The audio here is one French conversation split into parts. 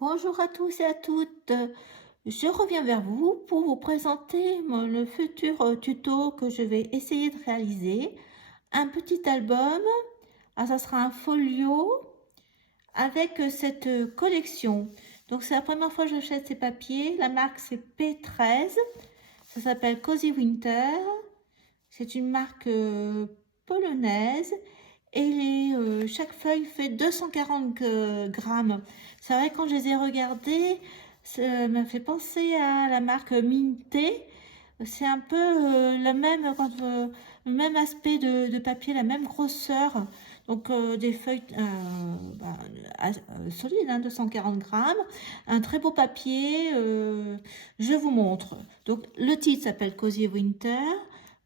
Bonjour à tous et à toutes. Je reviens vers vous pour vous présenter le futur tuto que je vais essayer de réaliser. Un petit album, ça sera un folio avec cette collection. Donc c'est la première fois que j'achète ces papiers. La marque c'est P13. Ça s'appelle Cozy Winter. C'est une marque polonaise. Et chaque feuille fait 240 grammes. C'est vrai, quand je les ai regardées, ça m'a fait penser à la marque Minté. C'est un peu le même aspect de papier, la même grosseur. Donc des feuilles solides, hein, 240 grammes. Un très beau papier. Je vous montre. Donc le titre s'appelle Cozy Winter.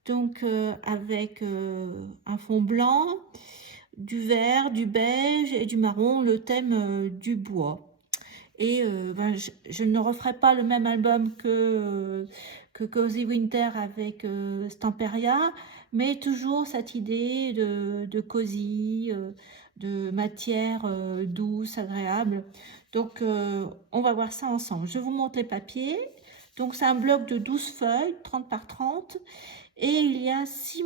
Donc avec un fond blanc, du vert, du beige et du marron, le thème du bois. Et je ne referai pas le même album que Cozy Winter avec Stamperia, mais toujours cette idée de cosy, de matière douce, agréable. Donc on va voir ça ensemble. Je vous montre les papiers. Donc c'est un bloc de 12 feuilles, 30 par 30. Et il y a 6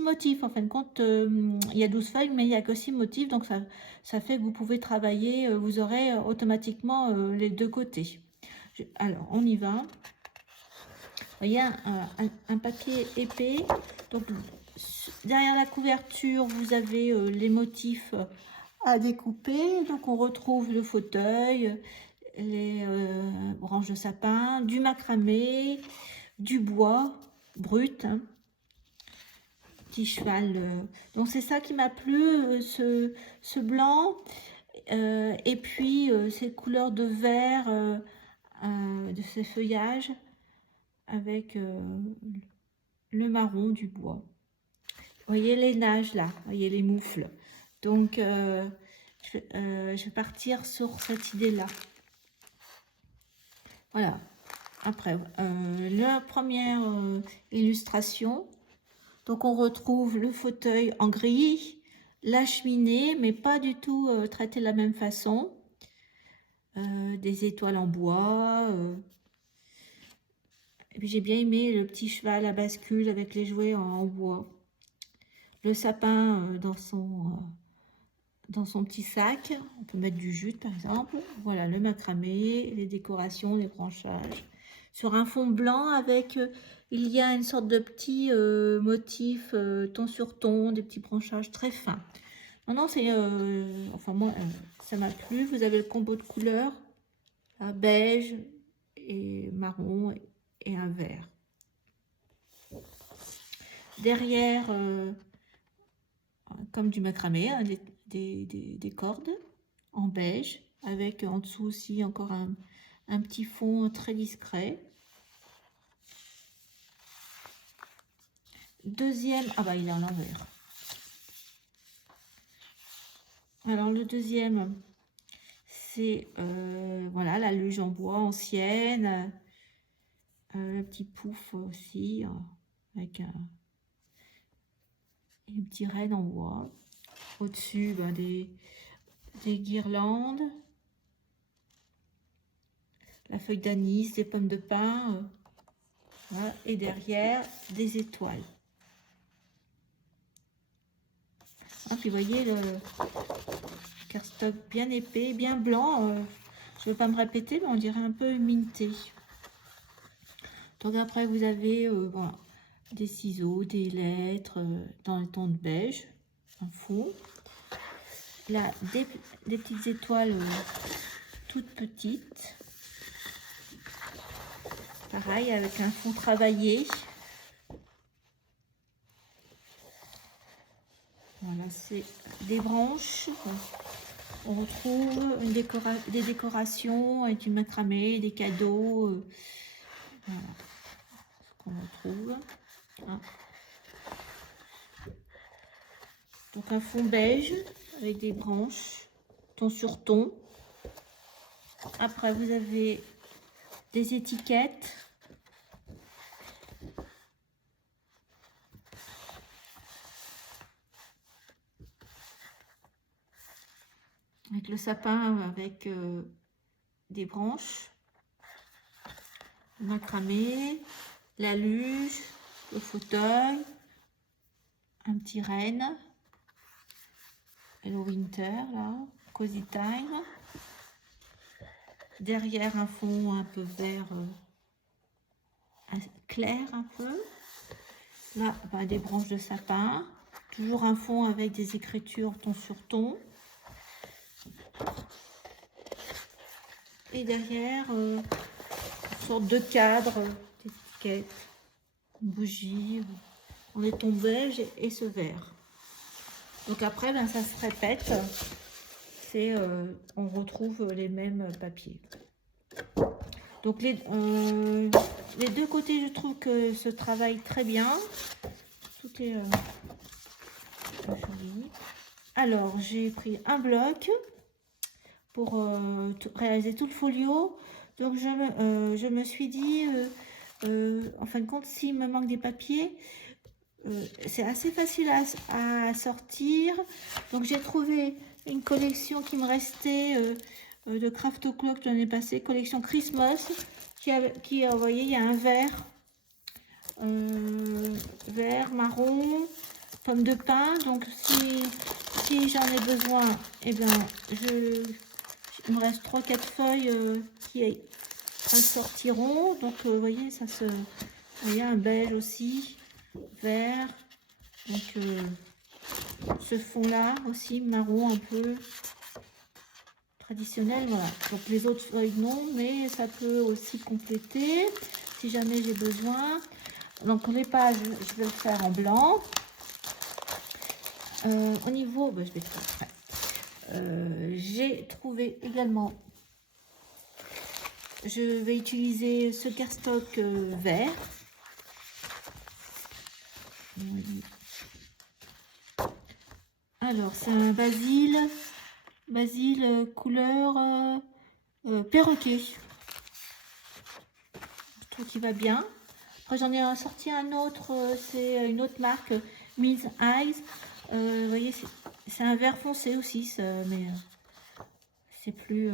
motifs. En fin de compte, il y a 12 feuilles, mais il n'y a que 6 motifs. Donc ça fait que vous pouvez travailler, vous aurez automatiquement les deux côtés. Alors, on y va. Vous voyez, un papier épais. Donc, derrière la couverture, vous avez les motifs à découper. Donc, on retrouve le fauteuil, les branches de sapin, du macramé, du bois brut, hein. Petit cheval. Donc c'est ça qui m'a plu, ce blanc. Et puis ces couleurs de vert de ces feuillages avec le marron du bois. Vous voyez les nages là, vous voyez les moufles. Donc je vais partir sur cette idée là. Voilà. Après, la première illustration. Donc on retrouve le fauteuil en gris, la cheminée, mais pas du tout traité de la même façon. Des étoiles en bois. Et puis j'ai bien aimé le petit cheval à bascule avec les jouets en bois. Le sapin dans son petit sac. On peut mettre du jute par exemple. Voilà, le macramé, les décorations, les branchages. Sur un fond blanc avec, il y a une sorte de petit motif ton sur ton, des petits branchages très fins. Non, non, c'est, enfin moi, ça m'a plu. Vous avez le combo de couleurs, un beige et marron et un vert. Derrière, comme du macramé, hein, des cordes en beige, avec en dessous aussi encore un petit fond très discret. Deuxième, ah bah il est à l'envers. Alors le deuxième, c'est voilà, la luge en bois ancienne, le petit pouf aussi, avec une petite reine en bois. Au-dessus, ben, des guirlandes, la feuille d'anis, des pommes de pin, voilà, et derrière, des étoiles. Ah, puis vous voyez le cardstock bien épais, bien blanc. Je ne vais pas me répéter, mais on dirait un peu minté. Donc après, vous avez voilà, des ciseaux, des lettres dans le ton de beige, un fond. Là, des petites étoiles toutes petites. Pareil, avec un fond travaillé. Voilà, c'est des branches. On retrouve des décorations avec du macramé, des cadeaux. Voilà, ce qu'on retrouve. Hein. Donc un fond beige avec des branches, ton sur ton. Après, vous avez des étiquettes. Avec le sapin, avec des branches, le macramé, la luge, le fauteuil, un petit renne, Hello Winter, là, Cozy Time. Derrière un fond un peu vert clair un peu. Là, ben, des branches de sapin. Toujours un fond avec des écritures ton sur ton. Et derrière, une sorte de cadre, d'étiquette, une bougie, en est ton beige et ce vert. Donc après, ben, ça se répète. On retrouve les mêmes papiers. Donc les deux côtés, je trouve que se travaille très bien. Tout est joli. Alors, j'ai pris un bloc pour réaliser tout le folio. Donc, je me suis dit, en fin de compte, s'il me manque des papiers, c'est assez facile à sortir. Donc, j'ai trouvé une collection qui me restait de Craft O'Clock de l'année passée, collection Christmas, qui vous voyez, il y a un vert, vert, marron, pomme de pin. Donc, si j'en ai besoin, eh ben, il me reste 3-4 feuilles qui sortiront. Donc, vous voyez, vous voyez, un beige aussi, vert. Donc, ce fond-là aussi, marron un peu traditionnel. Voilà. Donc, les autres feuilles, non, mais ça peut aussi compléter si jamais j'ai besoin. Donc, les pages, je vais le faire en blanc. Au niveau, ben, je vais faire après. J'ai trouvé également, je vais utiliser ce cardstock vert. Alors, c'est un basil couleur perroquet. Je trouve qu'il va bien. Après, j'en ai sorti un autre, c'est une autre marque, Mills Eyes. Vous voyez, c'est un vert foncé aussi, mais c'est plus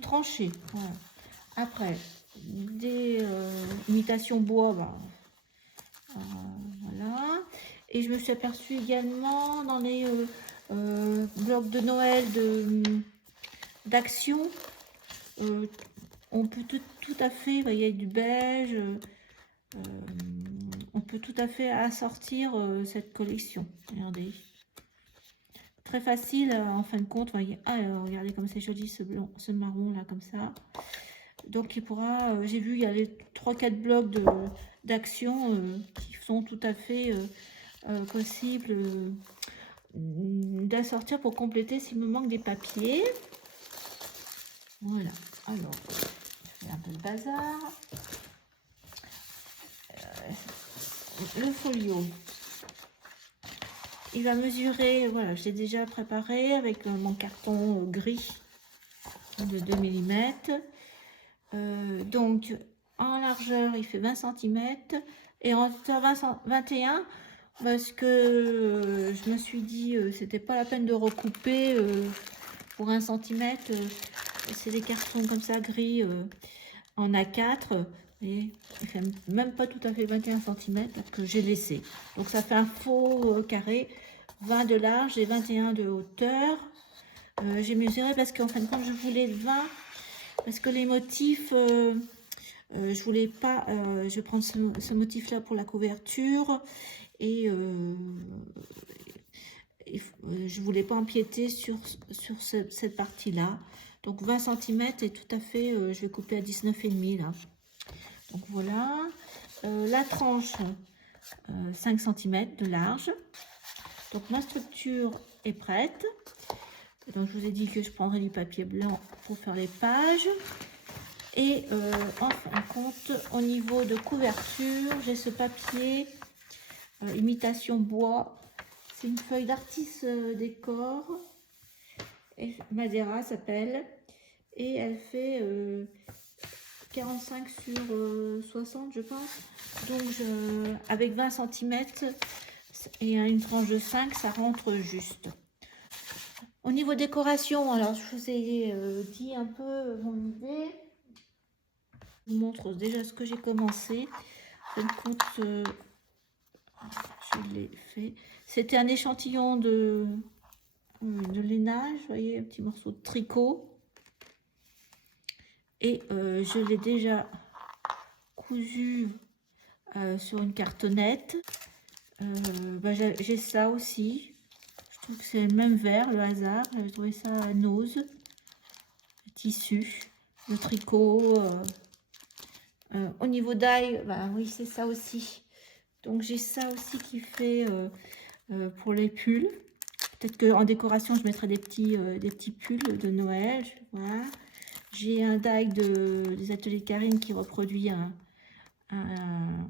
tranché. Voilà. Après, des imitations bois, bah, voilà. Et je me suis aperçue également dans les blocs de Noël d'Action, on peut tout à fait, vous voyez, du beige, on peut tout à fait assortir cette collection. Regardez. Très facile en fin de compte, voyez. Ah, regardez comme c'est joli ce blanc, ce marron là, comme ça. Donc il pourra, j'ai vu, il y a les 3-4 blocs d'action qui sont tout à fait possibles d'assortir pour compléter s'il me manque des papiers. Voilà, alors, je fais un peu de bazar. Le folio. Il va mesurer, voilà, je l'ai déjà préparé avec mon carton gris de 2 mm. Donc, en largeur, il fait 20 cm et en hauteur 21 parce que je me suis dit, c'était pas la peine de recouper pour 1 cm. C'est des cartons comme ça, gris en A4. Et il fait même pas tout à fait 21 cm que j'ai laissé. Donc, ça fait un faux carré, 20 de large et 21 de hauteur. J'ai mesuré parce qu'en fin de compte, je voulais 20 parce que les motifs, je voulais pas, je vais prendre ce motif là pour la couverture et je voulais pas empiéter sur cette partie là. Donc 20 cm est tout à fait, je vais couper à 19,5 là. Donc voilà, la tranche 5 cm de large. Donc ma structure est prête. Donc je vous ai dit que je prendrai du papier blanc pour faire les pages. Et en fin de compte, au niveau de couverture, j'ai ce papier imitation bois. C'est une feuille d'artiste décor. Et Madeira s'appelle. Et elle fait 45 sur 60, je pense. Donc avec 20 cm et une tranche de 5, ça rentre juste. Au niveau décoration, alors je vous ai dit un peu mon idée. Je vous montre déjà ce que j'ai commencé. Je me compte, je l'ai fait. C'était un échantillon de lainage, vous voyez, un petit morceau de tricot. Et je l'ai déjà cousu sur une cartonnette. J'ai ça aussi. Je trouve que c'est le même vert, le hasard. J'ai trouvé ça à Nose. Le tissu, le tricot. Au niveau d'ail, bah oui, c'est ça aussi. Donc j'ai ça aussi qui fait pour les pulls. Peut-être qu'en décoration, je mettrai des petits pulls de Noël. Voilà. J'ai un die des ateliers Karine qui reproduit un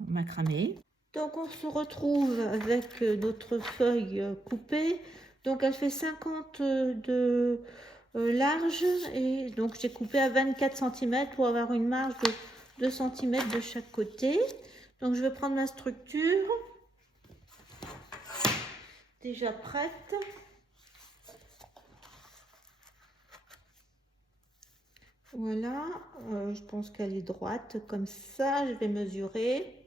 macramé. Donc on se retrouve avec notre feuille coupée. Donc elle fait 50 de large et donc j'ai coupé à 24 cm pour avoir une marge de 2 cm de chaque côté. Donc je vais prendre ma structure déjà prête. Voilà, je pense qu'elle est droite comme ça. Je vais mesurer.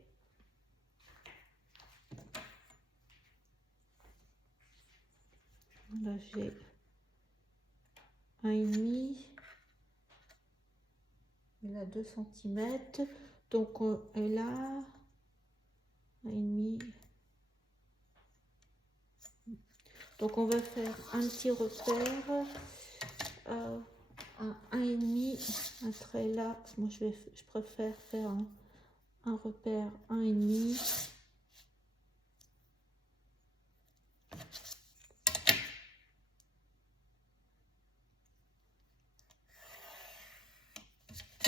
Là j'ai 1,5 et là 2 cm. Donc et là 1,5. Donc on va faire un petit repère. Un 1,5, un trait là. Moi je préfère faire un repère 1,5.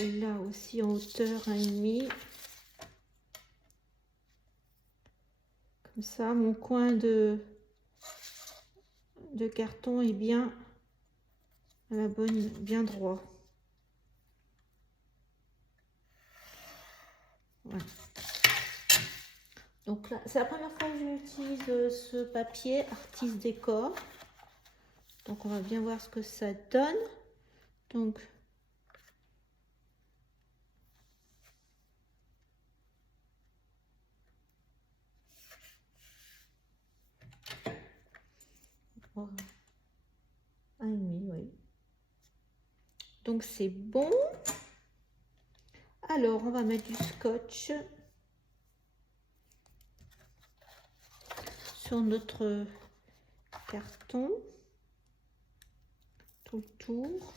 Et là aussi en hauteur 1,5. Comme ça, mon coin de carton est bien à la bonne, bien droit. Voilà. Donc là, c'est la première fois que j'utilise ce papier Artiste Décor. Donc on va bien voir ce que ça donne. Donc voilà. 1,5, oui. Donc c'est bon. Alors on va mettre du scotch sur notre carton tout le tour.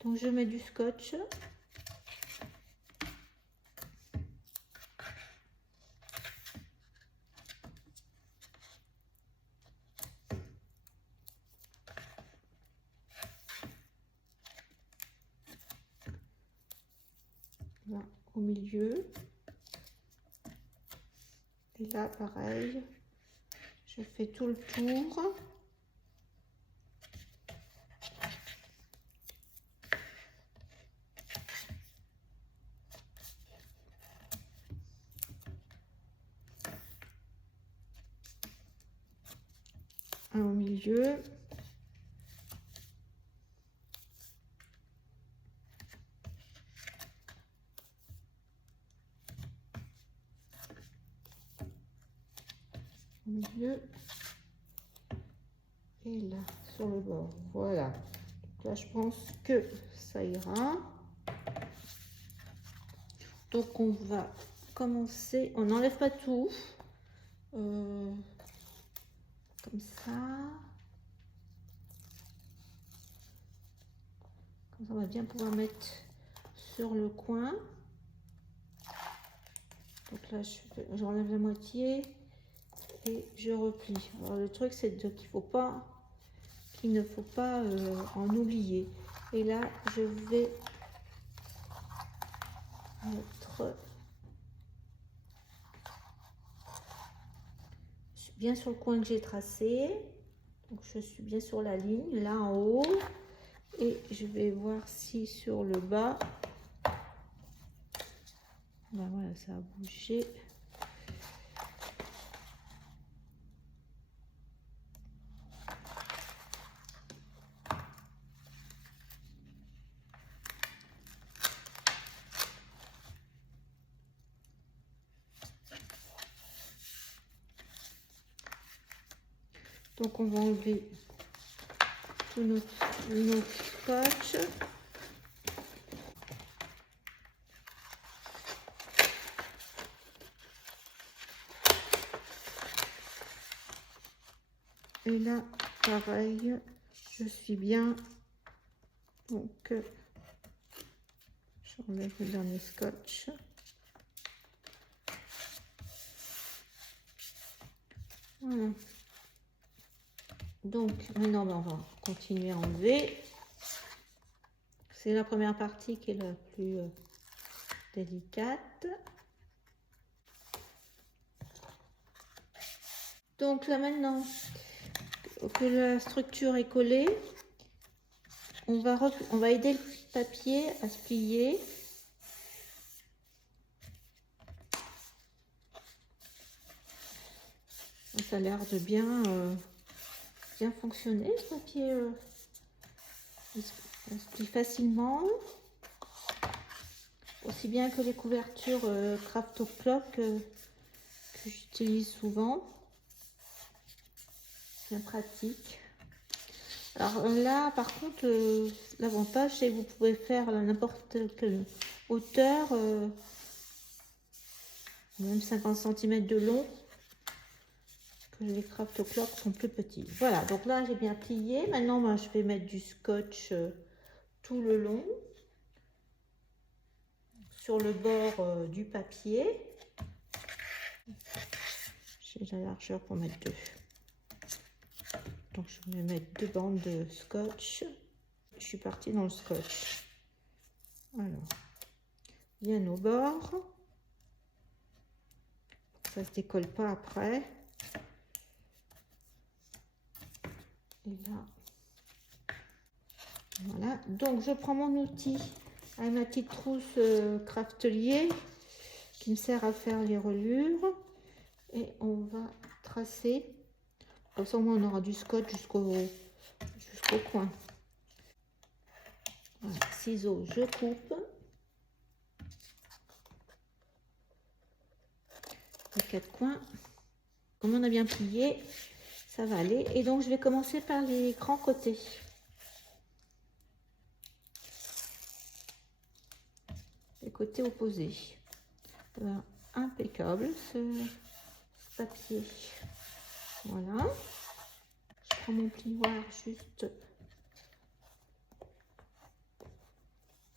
Donc je mets du scotch. Là, au milieu. Et là pareil, je fais tout le tour. Un au milieu. Au milieu. Et là, sur le bord. Voilà. Donc là, je pense que ça ira. Donc, on va commencer. On n'enlève pas tout. Comme ça. Comme ça, on va bien pouvoir mettre sur le coin. Donc là, j'enlève la moitié et je replie. Alors le truc, c'est qu'il ne faut pas en oublier. Et là, je vais mettre bien sur le coin que j'ai tracé. Donc je suis bien sur la ligne, là en haut. Et je vais voir si sur le bas, ben voilà, ça a bougé. Donc on va enlever tous nos scotch. Et là, pareil, je suis bien. Donc, j'enlève le dernier scotch. Voilà. Donc, maintenant, on va continuer à enlever. C'est la première partie qui est la plus délicate. Donc là maintenant que la structure est collée, on va aider le papier à se plier. Ça a l'air de bien fonctionner, ce papier. Il se plie facilement. Aussi bien que les couvertures Craft Clock que j'utilise souvent. C'est pratique. Alors là, par contre, l'avantage, c'est que vous pouvez faire à n'importe quelle hauteur, même 50 cm de long, que les Craft Clock sont plus petits. Voilà, donc là, j'ai bien plié. Maintenant, moi, je vais mettre du scotch tout le long, sur le bord du papier. J'ai la largeur pour mettre 2. Donc je vais mettre 2 bandes de scotch. Je suis partie dans le scotch. Alors, bien au bord. Ça ne se décolle pas après. Et là. Voilà. Donc je prends mon outil avec ma petite trousse Craftelier qui me sert à faire les reliures. Et on va tracer. Comme ça, au moins, on aura du scotch jusqu'au coin. Voilà, ciseaux, je coupe. Les 4 coins. Comme on a bien plié, ça va aller. Et donc, je vais commencer par les grands côtés. Les côtés opposés. Voilà, impeccable ce papier. Voilà. Je prends mon plioir juste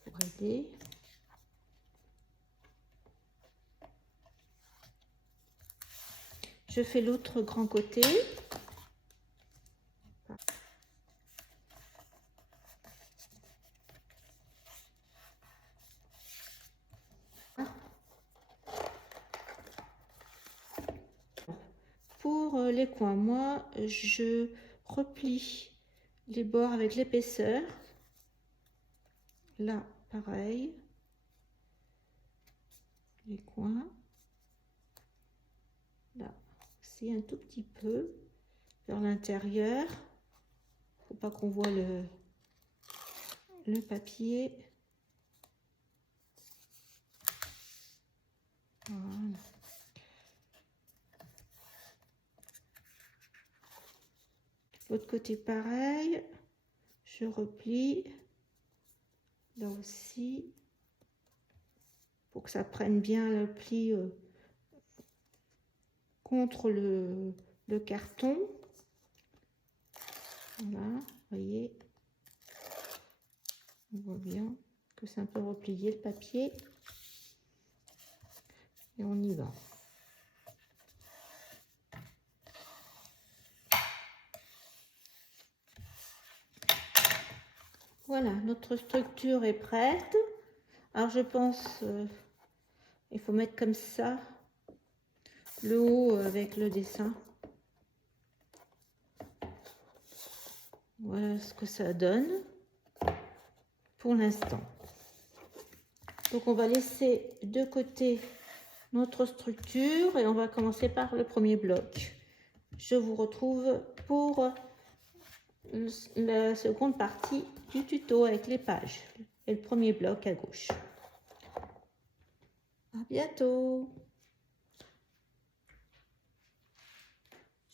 pour aider. Je fais l'autre grand côté. Pour les coins, moi, je replie les bords avec l'épaisseur. Là, pareil. Les coins. Là, c'est un tout petit peu vers l'intérieur. Faut pas qu'on voit le papier. Voilà. L'autre côté pareil, je replie là aussi pour que ça prenne bien le pli contre le carton. Voilà, vous voyez, on voit bien que c'est un peu replié le papier. Et on y va. Voilà, notre structure est prête. Alors je pense il faut mettre comme ça le haut avec le dessin. Voilà ce que ça donne pour l'instant. Donc on va laisser de côté notre structure et on va commencer par le premier bloc. Je vous retrouve pour la seconde partie du tuto avec les pages et le premier bloc à gauche. À bientôt!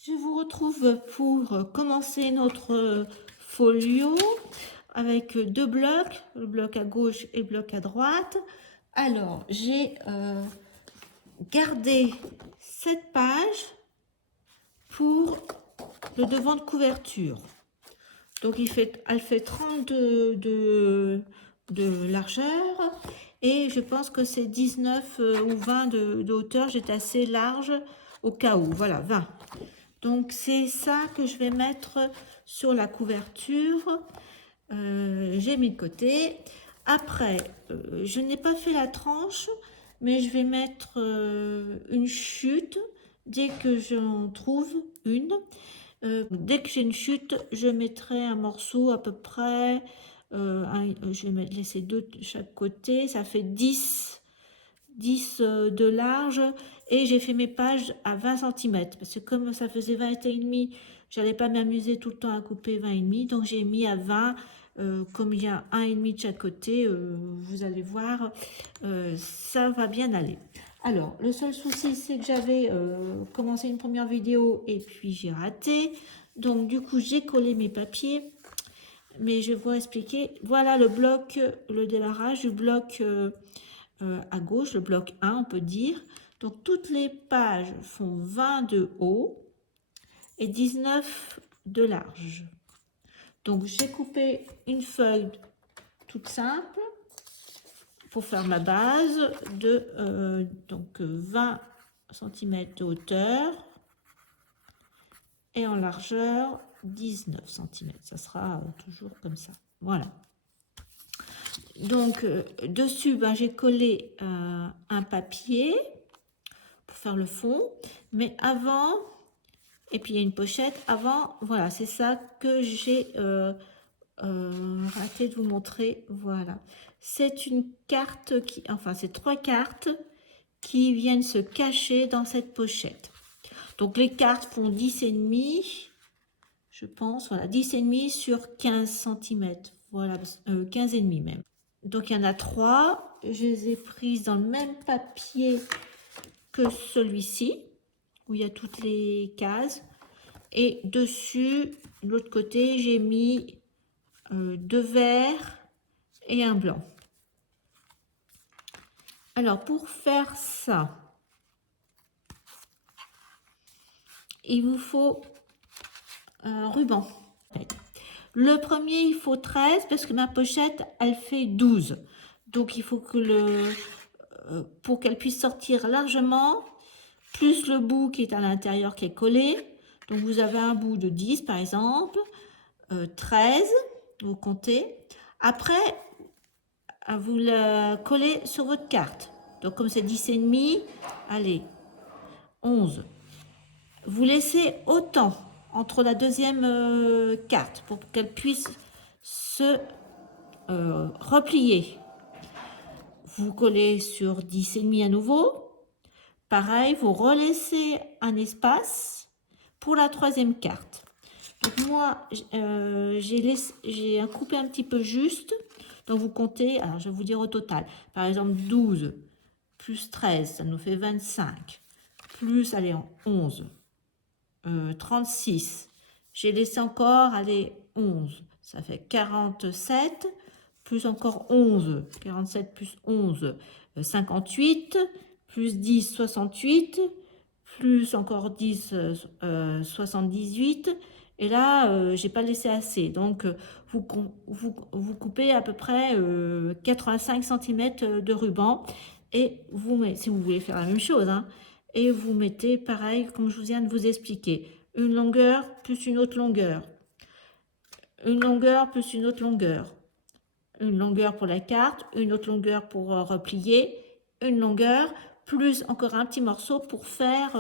Je vous retrouve pour commencer notre folio avec deux blocs, le bloc à gauche et le bloc à droite. Alors, j'ai gardé cette page pour le devant de couverture. Donc, elle fait 32 de largeur et je pense que c'est 19 ou 20 de hauteur. J'étais assez large au cas où. Voilà, 20. Donc, c'est ça que je vais mettre sur la couverture. J'ai mis de côté. Après, je n'ai pas fait la tranche, mais je vais mettre une chute dès que j'en trouve une. Dès que j'ai une chute, je mettrai un morceau à peu près, je vais laisser 2 de chaque côté, ça fait 10 de large, et j'ai fait mes pages à 20 cm, parce que comme ça faisait 20,5, j'allais pas m'amuser tout le temps à couper 20,5, donc j'ai mis à 20. Comme il y a 1,5 de chaque côté, vous allez voir, ça va bien aller. Alors, le seul souci, c'est que j'avais commencé une première vidéo et puis j'ai raté. Donc, du coup, j'ai collé mes papiers. Mais je vais vous expliquer. Voilà le bloc, le démarrage du bloc à gauche, le bloc 1, on peut dire. Donc, toutes les pages font 20 de haut et 19 de large. Donc, j'ai coupé une feuille toute simple pour faire ma base de 20 cm de hauteur et en largeur 19 cm. Ça sera toujours comme ça. Voilà. Donc, dessus, j'ai collé un papier pour faire le fond. Mais avant, et puis il y a une pochette. Avant, voilà, c'est ça que j'ai raté de vous montrer. Voilà. C'est une carte c'est 3 cartes qui viennent se cacher dans cette pochette. Donc les cartes font 10,5, je pense, voilà, 10,5 sur 15 cm, voilà, 15,5 même. Donc il y en a 3, je les ai prises dans le même papier que celui-ci, où il y a toutes les cases. Et dessus, de l'autre côté, j'ai mis 2 verts et un blanc. Alors, pour faire ça, il vous faut un ruban. Le premier, il faut 13 parce que ma pochette, elle fait 12. Donc, il faut que pour qu'elle puisse sortir largement, plus le bout qui est à l'intérieur qui est collé. Donc, vous avez un bout de 10 par exemple, 13, vous comptez. Après, vous le collez sur votre carte. Donc, comme c'est 10,5, allez, 11. Vous laissez autant entre la deuxième carte pour qu'elle puisse se replier. Vous collez sur 10,5 à nouveau. Pareil, vous relaissez un espace pour la troisième carte. Donc moi, j'ai coupé un petit peu juste. Donc vous comptez, alors je vais vous dire au total. Par exemple, 12 plus 13, ça nous fait 25. Plus, allez, 11. 36. J'ai laissé encore, allez, 11. Ça fait 47. Plus encore 11. 47 plus 11, 58. Plus 10, 68. Plus encore 10, 78. Et là, j'ai pas laissé assez. Donc, vous coupez à peu près 85 cm de ruban. Et si vous voulez faire la même chose, hein, et vous mettez pareil comme je viens de vous expliquer, une longueur plus une autre longueur, une longueur plus une autre longueur, une longueur pour la carte, une autre longueur pour replier, une longueur plus encore un petit morceau pour faire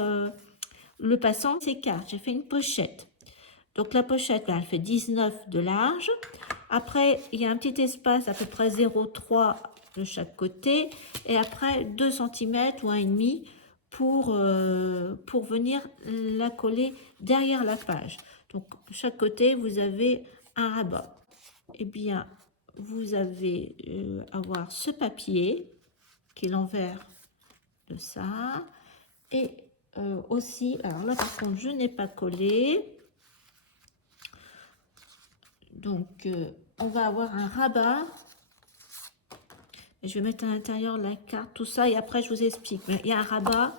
le passant de ces cartes. J'ai fait une pochette. Donc la pochette, là, elle fait 19 de large. Après, il y a un petit espace à peu près 0,3 de chaque côté. Et après, 2 cm ou 1,5 pour venir la coller derrière la page. Donc, de chaque côté, vous avez un rabat. Eh bien, vous avez avoir ce papier qui est l'envers de ça. Et aussi, alors là par contre je n'ai pas collé, donc on va avoir un rabat. Je vais mettre à l'intérieur la carte, tout ça, et après je vous explique. Mais il y a un rabat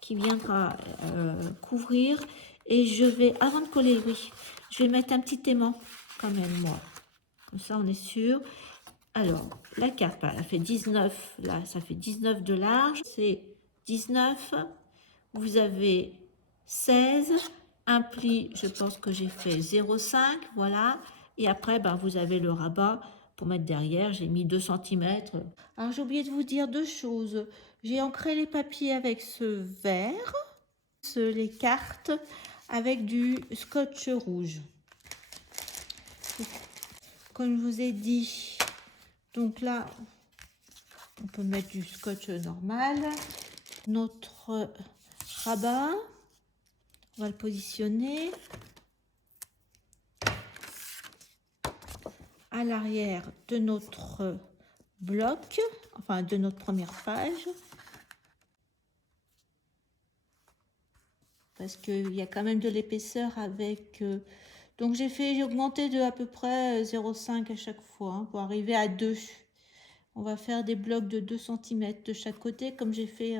qui viendra couvrir, et je vais, avant de coller, oui, je vais mettre un petit aimant quand même, moi. Comme ça on est sûr. Alors, la carte, elle fait 19, là, ça fait 19 de large, c'est 19. Vous avez 16, un pli, je pense que j'ai fait 0,5, voilà. Et après, ben, vous avez le rabat pour mettre derrière, j'ai mis 2 cm. Alors, j'ai oublié de vous dire deux choses. J'ai ancré les papiers avec ce vert, les cartes avec du scotch rouge. Comme je vous ai dit, donc là, on peut mettre du scotch normal. Notre rabat, on va le positionner à l'arrière de notre bloc, enfin de notre première page, parce qu'il y a quand même de l'épaisseur avec... donc j'ai augmenté de à peu près 0,5 à chaque fois hein, pour arriver à 2. On va faire des blocs de 2 cm de chaque côté, comme j'ai fait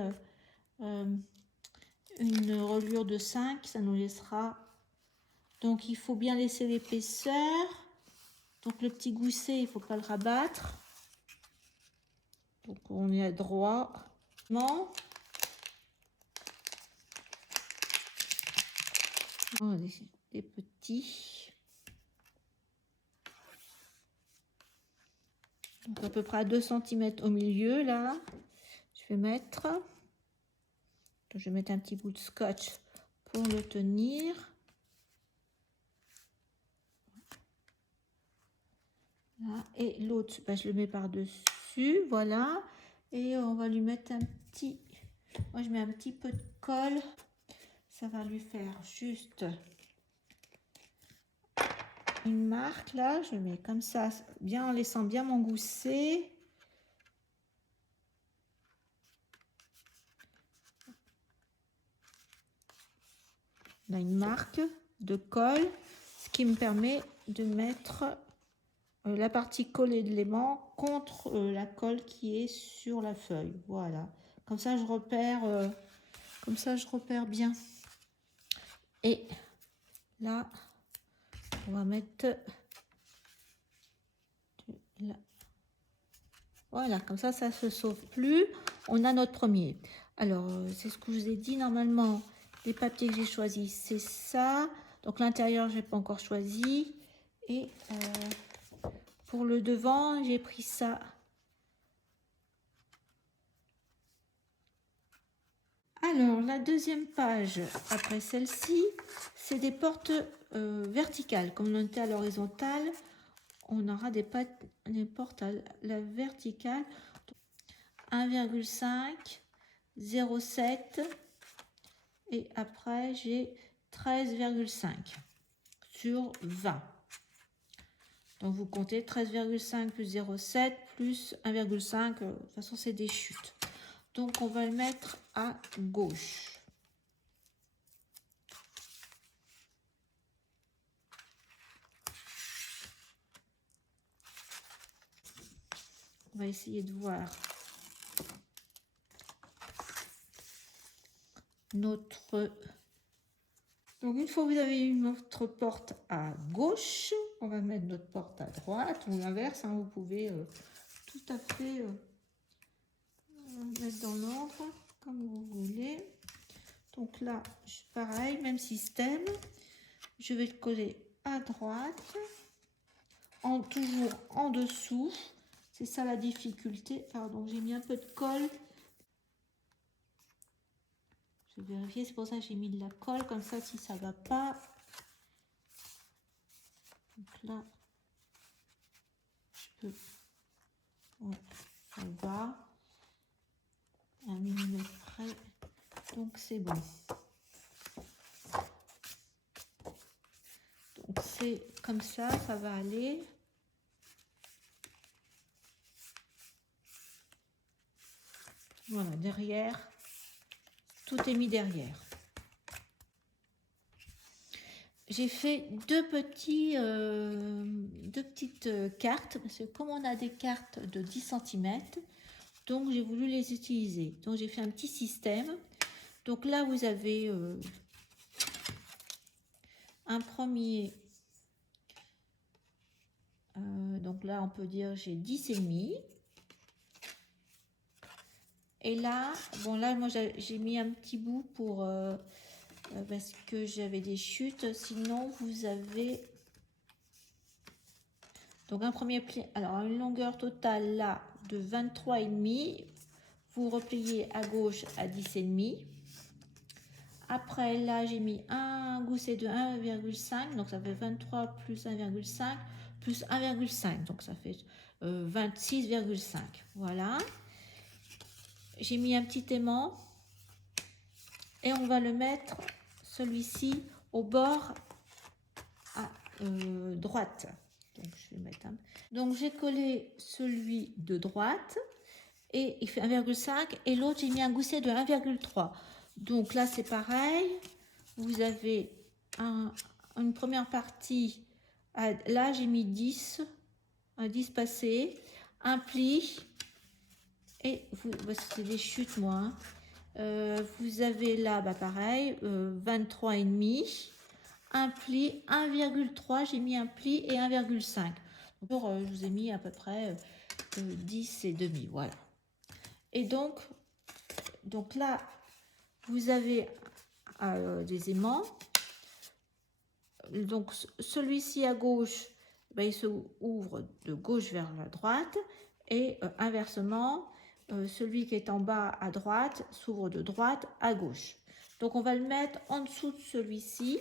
une reliure de 5, ça nous laissera... Donc il faut bien laisser l'épaisseur. Donc le petit gousset, il ne faut pas le rabattre. Donc on est à droit. Oh, des petits. Donc à peu près à 2 cm au milieu là. Je vais mettre. Donc, je vais mettre un petit bout de scotch pour le tenir. Là. Et l'autre, ben, je le mets par-dessus. Voilà. Et on va lui mettre un petit... Moi je mets un petit peu de colle. Ça va lui faire juste une marque là. Je mets comme ça, bien en laissant bien mon gousset. On a une marque de colle, ce qui me permet de mettre la partie collée de l'aimant contre la colle qui est sur la feuille. Voilà. Comme ça, je repère bien. Et là, on va mettre là. Voilà, comme ça ne se sauve plus. On a notre premier. Alors, c'est ce que je vous ai dit. Normalement, les papiers que j'ai choisis, c'est ça. Donc, l'intérieur, je n'ai pas encore choisi. Et pour le devant, j'ai pris ça. Alors, la deuxième page, après celle-ci, c'est des portes verticales. Comme on était à l'horizontale, on aura des portes à la verticale. 1,5, 0,7 et après j'ai 13,5 sur 20. Donc vous comptez 13,5 plus 0,7 plus 1,5. De toute façon, c'est des chutes. Donc on va le mettre à gauche. On va essayer de voir notre... Donc une fois que vous avez eu notre porte à gauche, on va mettre notre porte à droite ou l'inverse. Hein, vous pouvez tout à fait mettre dans l'ordre comme vous voulez. Donc là, pareil, même système. Je vais le coller à droite, toujours en dessous. C'est ça la difficulté. Pardon, j'ai mis un peu de colle. Je vais vérifier, c'est pour ça que j'ai mis de la colle, comme ça si ça ne va pas. Donc là, je peux... Ouais, ça va. 1 millimètre près. Donc c'est bon. Donc c'est comme ça va aller. Voilà, derrière. tout est mis derrière. J'ai fait deux petites cartes, parce que comme on a des cartes de 10 cm, donc j'ai voulu les utiliser. Donc j'ai fait un petit système. Donc là vous avez un premier, donc là on peut dire j'ai 10,5. Et là, bon là moi j'ai mis un petit bout pour parce que j'avais des chutes. Sinon vous avez donc un premier pli, alors une longueur totale là de 23,5. Vous repliez à gauche à 10,5. Après là j'ai mis un gousset de 1,5, donc ça fait 23 plus 1,5 plus 1,5, donc ça fait 26,5. Voilà. J'ai mis un petit aimant et on va le mettre celui-ci au bord à droite. Donc je vais mettre un... Donc j'ai collé celui de droite et il fait 1,5 et l'autre j'ai mis un gousset de 1,3. Donc là c'est pareil, vous avez une première partie, là j'ai mis 10, un 10 passé, un pli, et c'est des chutes moi, vous avez là pareil, 23,5, un pli, 1,3, j'ai mis un pli et 1,5. Donc je vous ai mis à peu près 10 et demi, voilà. Et donc là vous avez des aimants. Donc celui-ci à gauche, il se ouvre de gauche vers la droite, et inversement celui qui est en bas à droite s'ouvre de droite à gauche. Donc on va le mettre en dessous de celui-ci.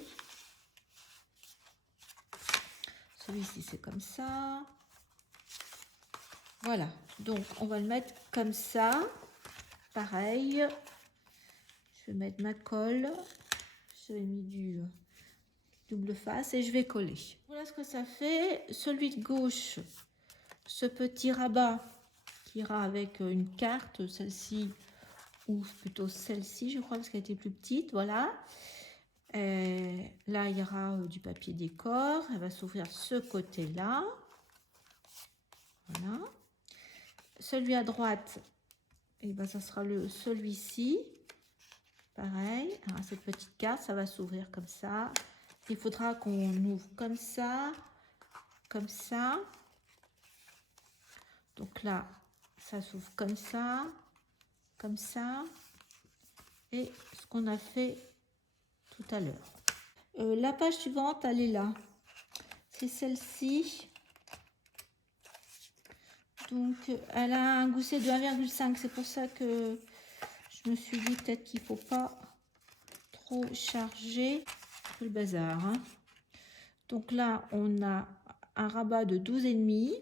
Celui-ci c'est comme ça. Voilà, donc on va le mettre comme ça. Pareil, je vais mettre ma colle. J'ai mis du double face et je vais coller. Voilà ce que ça fait. Celui de gauche, ce petit rabat qui ira avec une carte, celle-ci ou plutôt celle-ci, je crois, parce qu'elle était plus petite. Voilà. Et là, il y aura du papier décor. Elle va s'ouvrir ce côté-là. Voilà. Celui à droite, et ben, ça sera celui-ci. Pareil. Alors, cette petite carte, ça va s'ouvrir comme ça. Il faudra qu'on ouvre comme ça. Donc là, ça s'ouvre comme ça. Et ce qu'on a fait tout à l'heure. La page suivante, elle est là. C'est celle-ci. Donc, elle a un gousset de 1,5. C'est pour ça que je me suis dit peut-être qu'il ne faut pas trop charger le bazar. Hein. Donc là, on a un rabat de 12,5.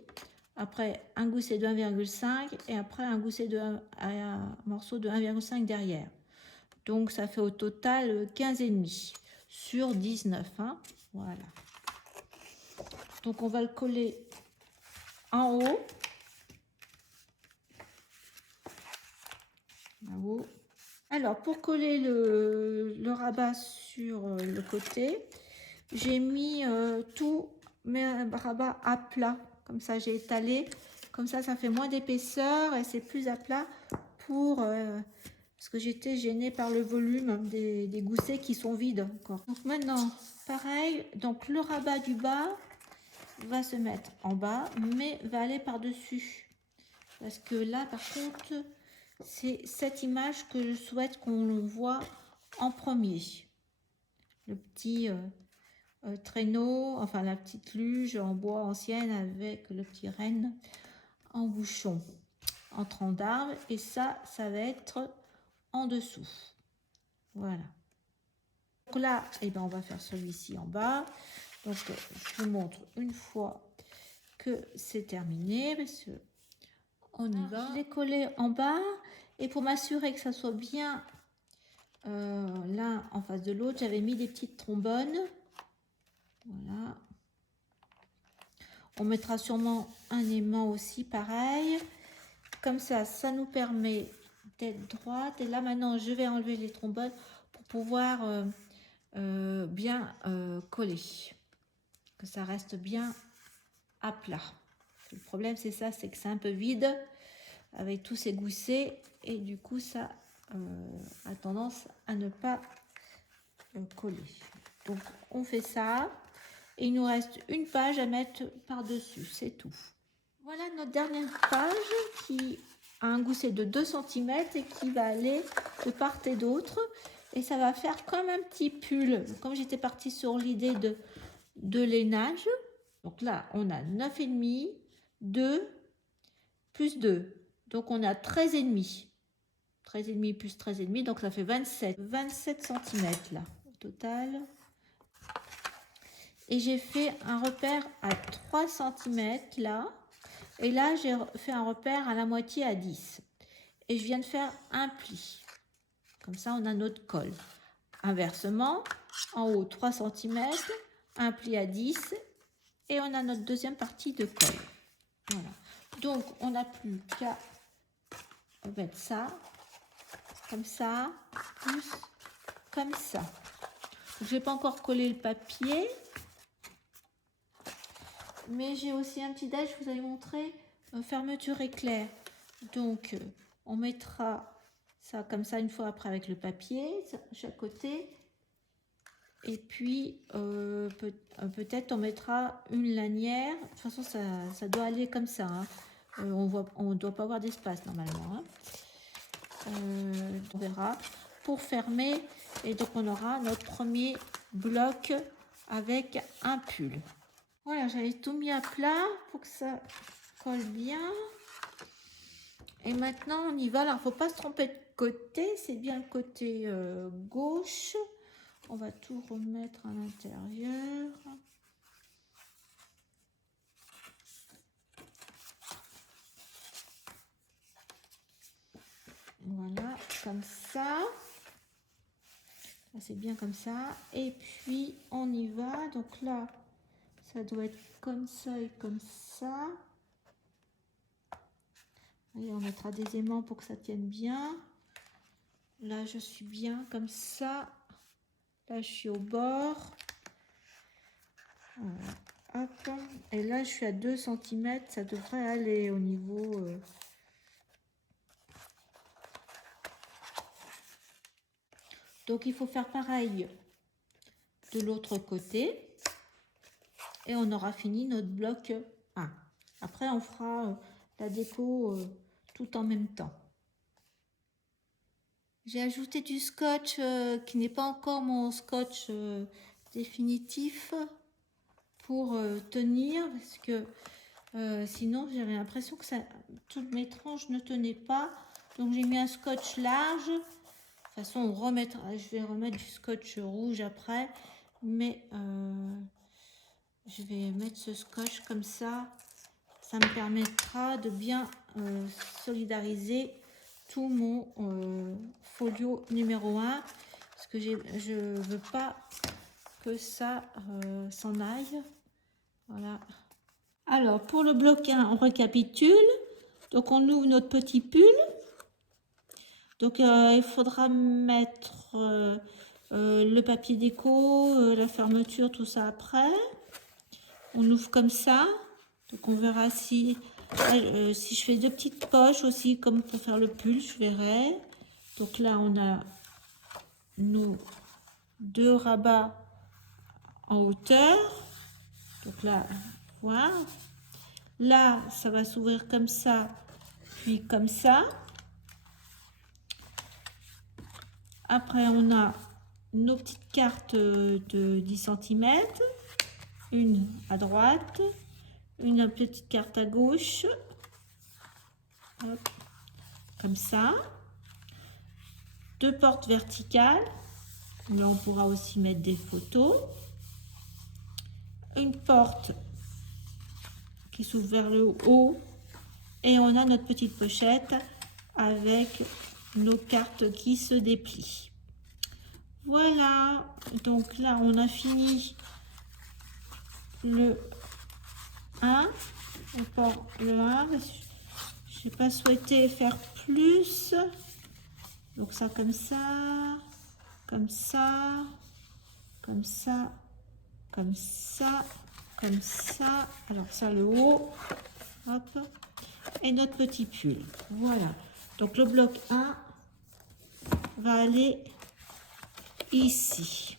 Après, un gousset de 1,5. Et après, un gousset un morceau de 1,5 derrière. Donc, ça fait au total 15,5 sur 19. Hein. Voilà. Donc, on va le coller en haut. Là-haut. Alors, pour coller le rabat sur le côté, j'ai mis tous mes rabats à plat. Comme ça, j'ai étalé. Comme ça fait moins d'épaisseur et c'est plus à plat pour... parce que j'étais gênée par le volume des goussets qui sont vides encore. Donc maintenant, pareil. Donc le rabat du bas va se mettre en bas, mais va aller par-dessus. Parce que là, par contre... C'est cette image que je souhaite qu'on voit en premier. Le petit traîneau, enfin la petite luge en bois ancienne avec le petit renne en bouchon, en tronc d'arbre. Et ça va être en dessous. Voilà. Donc là, eh ben, on va faire celui-ci en bas. Donc je vous montre une fois que c'est terminé. Parce que on y va. Je l'ai collé en bas. Et pour m'assurer que ça soit bien l'un en face de l'autre, j'avais mis des petites trombones. Voilà. On mettra sûrement un aimant aussi, pareil. Comme ça nous permet tête droite. Et là maintenant je vais enlever les trombones pour pouvoir bien coller, que ça reste bien à plat. Le problème c'est ça, c'est que c'est un peu vide avec tous ces goussets et du coup ça a tendance à ne pas coller. Donc on fait ça et il nous reste une page à mettre par dessus, c'est tout. Voilà notre dernière page qui a un gousset de 2 cm et qui va aller de part et d'autre et ça va faire comme un petit pull. Comme j'étais partie sur l'idée de lainage, donc là on a 9,5, 2 plus 2, donc on a 13,5. 13,5 plus 13,5, donc ça fait 27 cm là au total. Et j'ai fait un repère à 3 cm là. Et là, j'ai fait un repère à la moitié à 10. Et je viens de faire un pli. Comme ça, on a notre col. Inversement, en haut 3 cm, un pli à 10. Et on a notre deuxième partie de col. Voilà. Donc, on n'a plus qu'à mettre ça, plus comme ça. Je n'ai pas encore collé le papier. Mais j'ai aussi un petit déj, je vous avais montré fermeture éclair. Donc on mettra ça comme ça une fois après avec le papier, chaque côté. Et puis peut-être on mettra une lanière. De toute façon ça doit aller comme ça. Hein. On ne doit pas avoir d'espace normalement. Hein. On verra. Pour fermer. Et donc on aura notre premier bloc avec un pull. Voilà, j'avais tout mis à plat pour que ça colle bien. Et maintenant, on y va. Alors, il ne faut pas se tromper de côté. C'est bien le côté gauche. On va tout remettre à l'intérieur. Voilà, comme ça. C'est bien comme ça. Et puis, on y va. Donc là, ça doit être comme ça et comme ça. Et on mettra des aimants pour que ça tienne bien. Là, je suis bien comme ça. Là, je suis au bord. Voilà. Hop. Et là, je suis à 2 cm. Ça devrait aller au niveau... Donc, il faut faire pareil de l'autre côté. Et on aura fini notre bloc 1. Après, on fera la déco tout en même temps. J'ai ajouté du scotch qui n'est pas encore mon scotch définitif pour tenir parce que sinon j'avais l'impression que toutes mes tranches ne tenaient pas. Donc j'ai mis un scotch large. De toute façon, je vais remettre du scotch rouge après, mais je vais mettre ce scotch comme ça. Ça me permettra de bien solidariser tout mon folio numéro 1 parce que je veux pas que ça s'en aille. Voilà. Alors pour le bloc 1, on récapitule. Donc on ouvre notre petit pull. Donc il faudra mettre le papier déco, la fermeture, tout ça après. On ouvre comme ça. Donc on verra si je fais 2 petites poches aussi comme pour faire le pull, je verrai. Donc là on a nos 2 rabats en hauteur. Donc là, voilà. Là, ça va s'ouvrir comme ça, puis comme ça. Après, on a nos petites cartes de 10 cm. Une à droite, une petite carte à gauche. Hop, comme ça. 2 portes verticales. Là, on pourra aussi mettre des photos. Une porte qui s'ouvre vers le haut. Et on a notre petite pochette avec nos cartes qui se déplient. Voilà. Donc là, on a fini le 1. Le 1. Je n'ai pas souhaité faire plus. Donc ça comme ça, comme ça, comme ça, comme ça, comme ça. Alors ça le haut, hop, et notre petit pull. Voilà. Donc le bloc 1 va aller ici.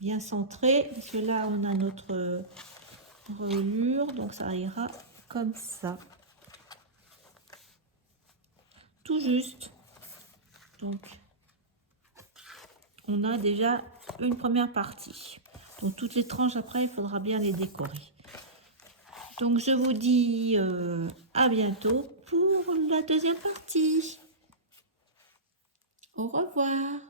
Bien centré, parce que là on a notre reliure, donc ça ira comme ça. Tout juste. Donc on a déjà une première partie. Donc toutes les tranches après, il faudra bien les décorer. Donc je vous dis à bientôt pour la deuxième partie. Au revoir.